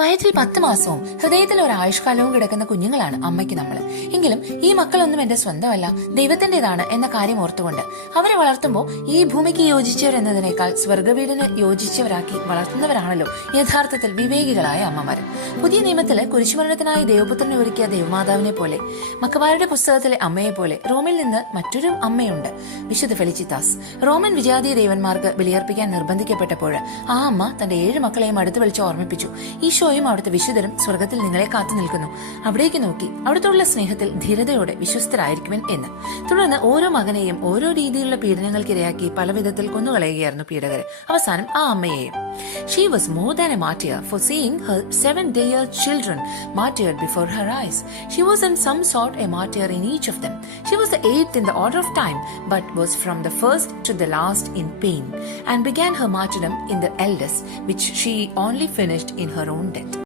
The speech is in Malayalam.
വയറ്റിൽ 10 മാസവും ഹൃദയത്തിൽ ഒരു ആയുഷ്കാലവും കിടക്കുന്ന കുഞ്ഞുങ്ങളാണ് അമ്മയ്ക്ക് നമ്മൾ. എങ്കിലും ഈ മക്കളൊന്നും എന്റെ സ്വന്തമല്ല, ദൈവത്തിന്റേതാണ് എന്ന കാര്യം ഓർത്തുകൊണ്ട് അവരെ വളർത്തുമ്പോൾ ഈ ഭൂമിക്ക് യോജിച്ചവർ എന്നതിനേക്കാൾ സ്വർഗവീടിന് യോജിച്ചവരാക്കി വളർത്തുന്നവരാണല്ലോ യഥാർത്ഥത്തിൽ വിവേകികളായ അമ്മമാർ. പുതിയ നിയമത്തില് കുരിശുമരണത്തിനായി ദൈവപുത്രനെ ഒരുക്കിയ ദൈവമാതാവിനെ പോലെ, മക്കബാരുടെ പുസ്തകത്തിലെ അമ്മയെ പോലെ റോമിൽ നിന്ന് മറ്റൊരു അമ്മയുണ്ട്, വിശുദ്ധ ഫെലിച്ചിത്താസ്. റോമൻ വിജാതീയ ദേവന്മാർക്ക് ബലിയർപ്പിക്കാൻ നിർബന്ധിക്കപ്പെട്ടപ്പോൾ ആ അമ്മ തന്റെ 7 മക്കളെയും അടുത്ത് വിളിച്ച് ഓർമ്മിപ്പിച്ചു, ഈശോയും അവിടുത്തെ വിശുദ്ധരും സ്വർഗത്തിൽ നിങ്ങളെ കാത്തു നിൽക്കുന്നു, അവിടേക്ക് നോക്കി അവിടുത്തുള്ള സ്നേഹത്തിൽ ധീരതയോടെ വിശ്വസ്തരായിരിക്കുവൻ എന്ന്. തുടർന്ന് ഓരോ മകനെയും ഓരോ രീതിയിലുള്ള പീഡനങ്ങൾക്കിരയാക്കി പല വിധത്തിൽ കൊന്നുകളയുകയായിരുന്നു പീഡകർ, അവസാനം ആ അമ്മയെയും. She was more than a martyr for seeing her 7-day-old children martyred before her eyes. She was in some sort a martyr in each of them. She was the 8th in the order of time, but was from the first to the last in pain, and began her martyrdom in the eldest, which she only finished in her own death.